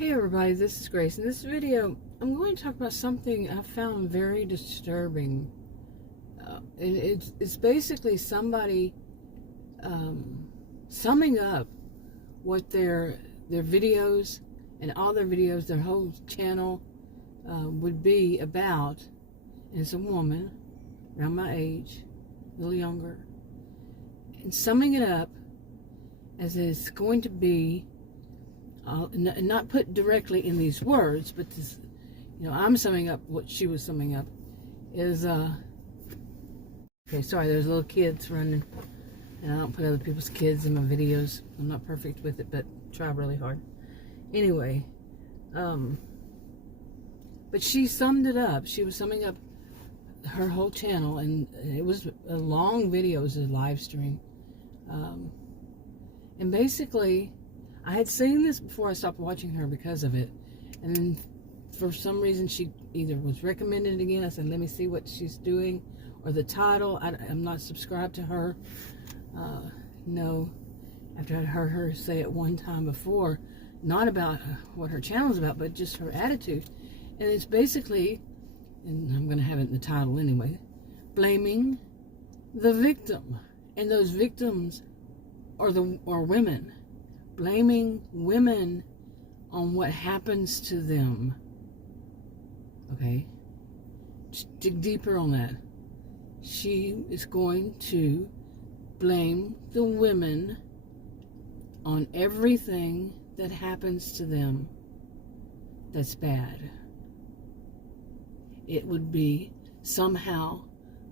Hey everybody, this is Grace. In this video, I'm going to talk about something I found very disturbing. It's basically somebody summing up what their videos and all their videos, their whole channel would be about. And it's a woman around my age, a little younger, and summing it up as it's going to be not put directly in these words, but this, I'm summing up what she was summing up is okay, sorry, there's little kids running, and I don't put other people's kids in my videos. I'm not perfect with it, but try really hard. Anyway, but she summed it up. She was summing up her whole channel, and it was a long video. It was a live stream, and basically I had seen this before I stopped watching her because of it. And then for some reason she either was recommended again. I said, let me see what she's doing. Or the title. I'm not subscribed to her. No. After I heard her say it one time before. Not about what her channel is about, but just her attitude. And it's basically, and I'm going to have it in the title anyway, blaming the victim. And those victims are women. Blaming women on what happens to them. Okay? Just dig deeper on that. She is going to blame the women on everything that happens to them that's bad. It would be somehow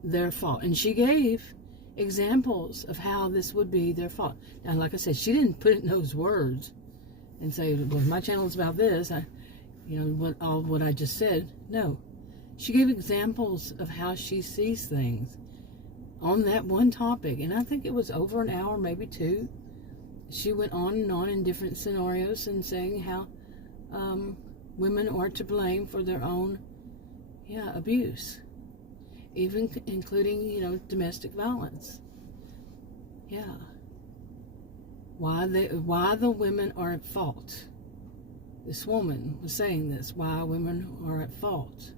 their fault. And she gave examples of how this would be their fault. Now, like I said, she didn't put it in those words and say, well, my channel is about this, what I just said. No. She gave examples of how she sees things on that one topic. And I think it was over an hour, maybe two. She went on and on in different scenarios and saying how women are to blame for their own abuse. Even including, domestic violence. Yeah. Why the women are at fault. This woman was saying this, why women are at fault.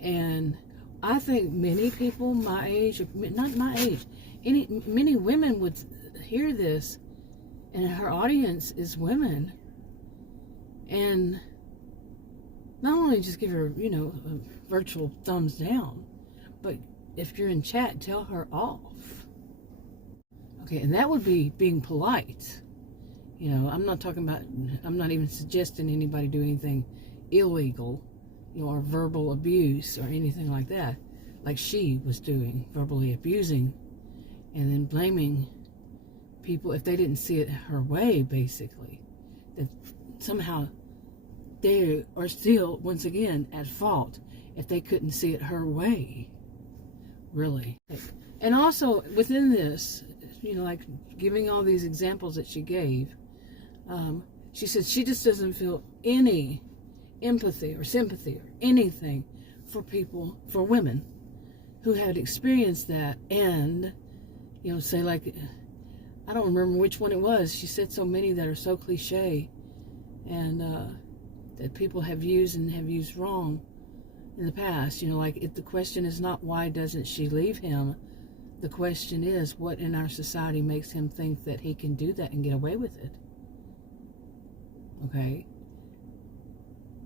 And I think many people my age, not my age, many women would hear this, and her audience is women. And not only just give her, a virtual thumbs down, but if you're in chat, tell her off. Okay, and that would be being polite. I'm not even suggesting anybody do anything illegal, or verbal abuse or anything like that, like she was doing, verbally abusing, and then blaming people if they didn't see it her way, basically. That somehow they are still, once again, at fault if they couldn't see it her way. Really. And also, within this, like giving all these examples that she gave, she said she just doesn't feel any empathy or sympathy or anything for women who had experienced that. And, say like, I don't remember which one it was. She said so many that are so cliche and that people have used and have used wrong in the past. Like, if the question is not why doesn't she leave him, the question is what in our society makes him think that he can do that and get away with it. Okay?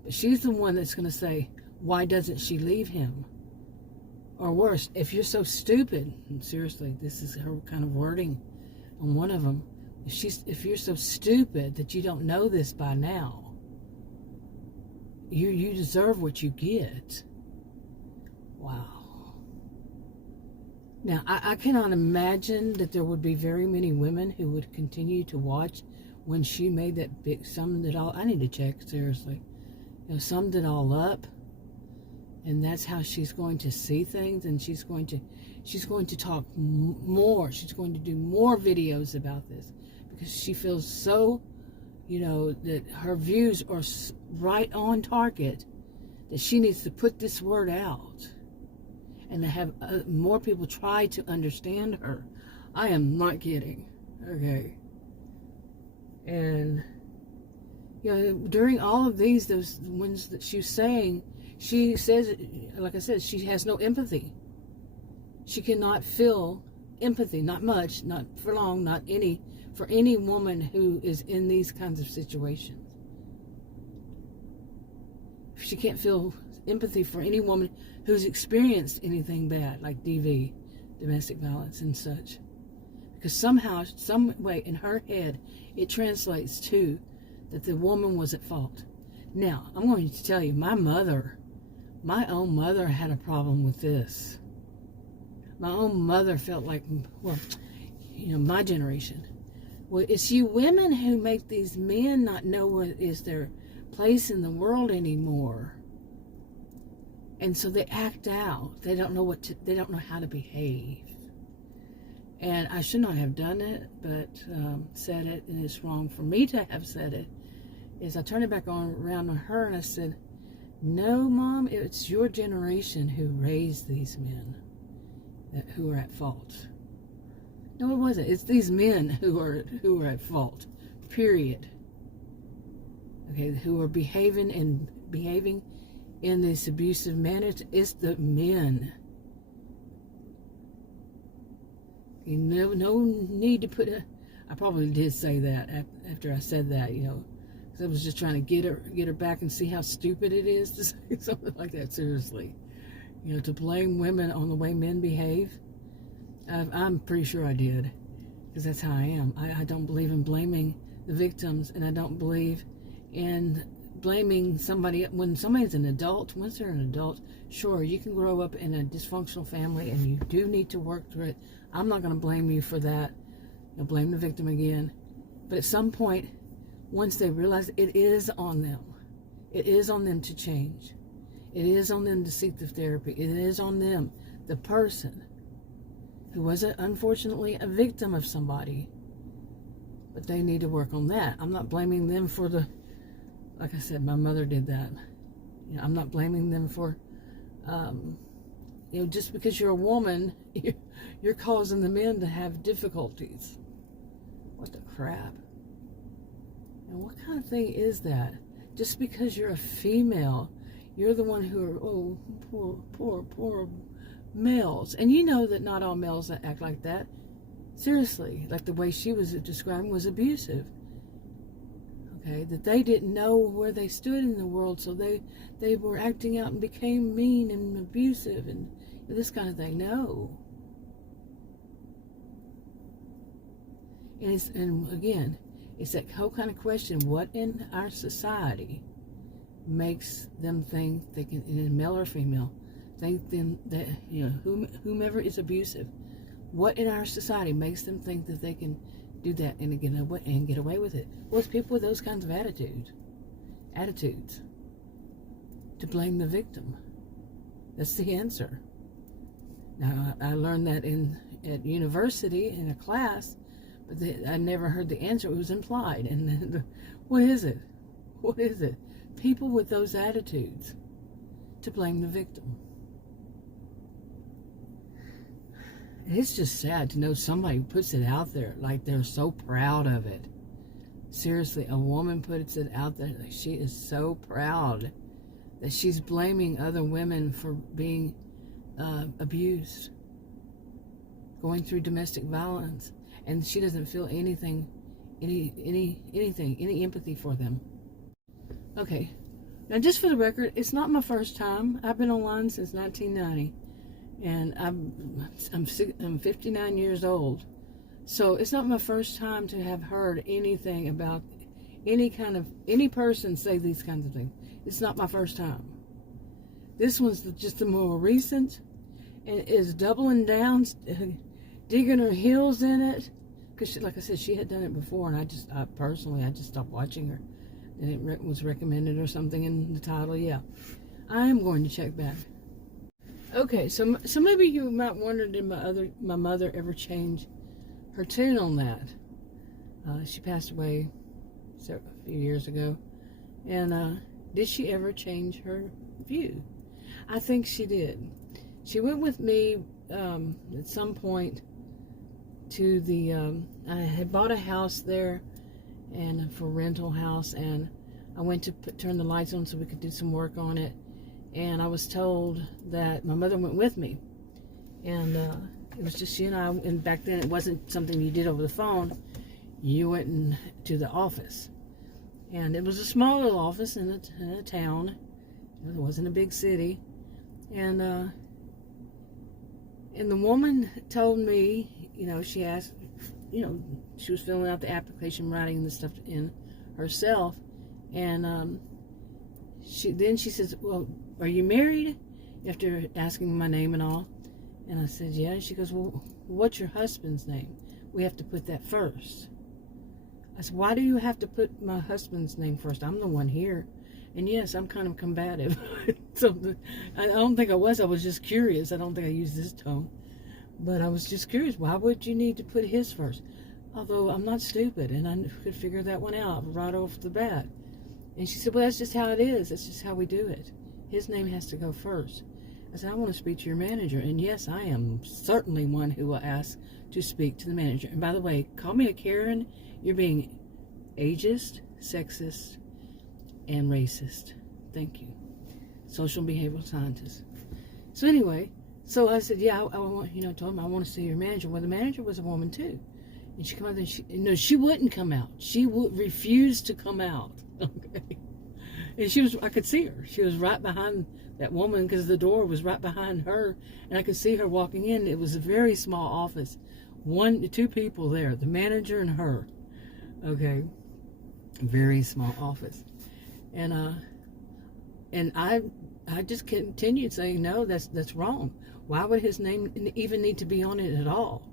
But she's the one that's going to say, why doesn't she leave him? Or worse, if you're so stupid, and seriously, this is her kind of wording on one of them, if you're so stupid that you don't know this by now, you deserve what you get. Wow. Now, I cannot imagine that there would be very many women who would continue to watch when she made that big, summed it all. I need to check, seriously. Summed it all up. And that's how she's going to see things, and she's going to talk more. She's going to do more videos about this because she feels so, that her views are right on target, that she needs to put this word out and to have more people try to understand her. I am not kidding. Okay. And You know, during all of these, those ones that she was saying, she says, like I said, she has no empathy. She cannot feel empathy, not much, not for long, not any, for any woman who is in these kinds of situations. She can't feel empathy for any woman who's experienced anything bad, like DV, domestic violence and such. Because somehow, some way in her head, it translates to that the woman was at fault. Now, I'm going to tell you, my own mother had a problem with this. My own mother felt like, well, you know, my generation. Well, it's you women who make these men not know what is their place in the world anymore. And so they act out. They don't know they don't know how to behave. And I should not have done it, but said it, and it's wrong for me to have said it. Is I turned it back around on her and I said, no, Mom, it's your generation who raised these men who are at fault. No, it wasn't. It's these men who are at fault. Period. Okay, who are behaving in this abusive manner. It's the men. Okay, no need to put I probably did say that after I said that, you know. I was just trying to get her back and see how stupid it is to say something like that. Seriously, you know, to blame women on the way men behave. I'm pretty sure I did, because that's how I am. I don't believe in blaming the victims, and I don't believe in blaming somebody when somebody's an adult. Once they're an adult, sure, you can grow up in a dysfunctional family, and you do need to work through it. I'm not going to blame you for that. I'll blame the victim again, but at some point, once they realize it is on them. It is on them to change. It is on them to seek the therapy. It is on them, the person who was unfortunately a victim of somebody. But they need to work on that. I'm not blaming them for like I said, my mother did that. You know, I'm not blaming them for, you know, just because you're a woman, you're causing the men to have difficulties. What the crap? And what kind of thing is that? Just because you're a female, you're the one who are, poor males. And you know that not all males that act like that. Seriously, like the way she was describing was abusive. Okay, that they didn't know where they stood in the world, so they were acting out and became mean and abusive and this kind of thing. No. And again, it's that whole kind of question, what in our society makes them think they can, in male or female, think them that, you know, whomever is abusive, what in our society makes them think that they can do that and get away with it? Well, it's people with those kinds of attitudes to blame the victim. That's the answer. Now, I learned that at university in a class, but I never heard the answer. It was implied. And what is it? What is it? People with those attitudes to blame the victim. It's just sad to know somebody puts it out there like they're so proud of it. Seriously, a woman puts it out there like she is so proud that she's blaming other women for being abused, going through domestic violence, and she doesn't feel any empathy for them. Okay, now just for the record, it's not my first time. I've been online since 1990, and I'm 59 years old, so it's not my first time to have heard anything about any person say these kinds of things. It's not my first time. This one's just the more recent, and is doubling down, digging her heels in it, because like I said, she had done it before, and I personally just stopped watching her. And it was recommended or something in the title. Yeah, I am going to check back. Okay, so maybe you might wonder, did my mother ever change her tune on that? She passed away a few years ago, and did she ever change her view? I think she did. She went with me at some point to the. I had bought a house there, and for rental house, and I went to turn the lights on so we could do some work on it, and I was told that my mother went with me, and it was just she and I. And back then, it wasn't something you did over the phone. You went to the office, and it was a small little office in a town. It wasn't a big city, and the woman told me, she asked, she was filling out the application, writing the stuff in herself, and she says, well, are you married? After asking my name and all. And I said, yeah. And she goes, well, what's your husband's name? We have to put that first. I said, why do you have to put my husband's name first? I'm the one here. And yes, I'm kind of combative. So I don't think I was just curious. I don't think I used this tone. But I was just curious, why would you need to put his first? Although I'm not stupid, and I could figure that one out right off the bat. And she said, well, that's just how it is. That's just how we do it. His name has to go first. I said, I want to speak to your manager. And yes, I am certainly one who will ask to speak to the manager. And by the way, call me a Karen. You're being ageist, sexist, and racist. Thank you. Social behavioral scientist. So anyway, so I said, yeah, I want, told him I want to see your manager. Well, the manager was a woman too. And she came out there and she wouldn't come out. She would refuse to come out. Okay. And I could see her. She was right behind that woman because the door was right behind her. And I could see her walking in. It was a very small office. Two people there, the manager and her. Okay. Very small office. And I just continued saying, no, that's wrong. Why would his name even need to be on it at all?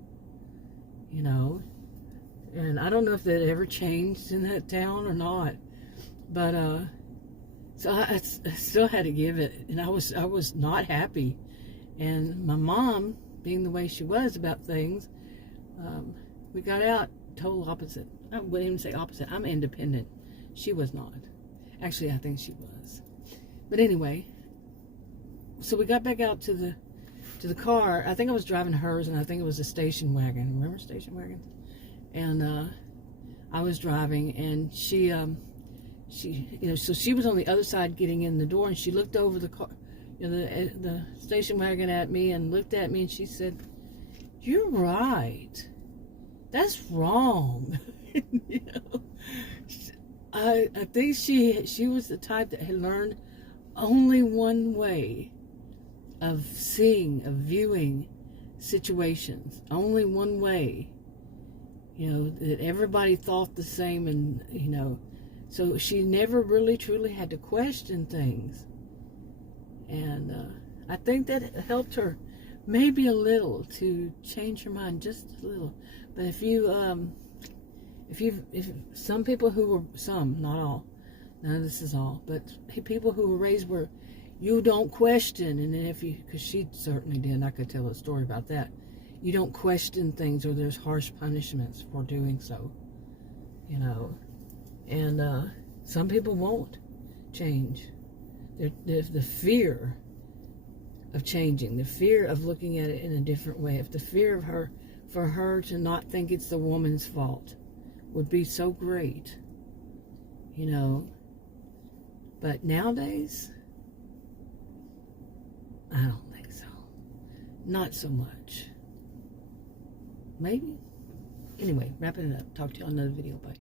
And I don't know if that ever changed in that town or not. But so I still had to give it, and I was not happy. And my mom, being the way she was about things, we got out total opposite. I wouldn't even say opposite. I'm independent. She was not. Actually, I think she was. But anyway, so we got back out to the car. I think I was driving hers, and I think it was a station wagon. Remember station wagons? And I was driving, and she so she was on the other side getting in the door, and she looked over the car, the station wagon at me, and looked at me, and she said, "You're right. That's wrong." I think she was the type that had learned only one way of seeing, of viewing situations. Only one way. That everybody thought the same, and so she never really truly had to question things. And I think that helped her maybe a little to change her mind, just a little. But if some people who were, not all, none of this is all, but people who were raised where you don't question, and then because she certainly did, and I could tell a story about that. You don't question things, or there's harsh punishments for doing so, and some people won't change. The fear of changing, the fear of looking at it in a different way, if the fear of for her to not think it's the woman's fault would be so great, but nowadays, I don't think so. Not so much. Maybe. Anyway, wrapping it up. Talk to you on another video. Bye.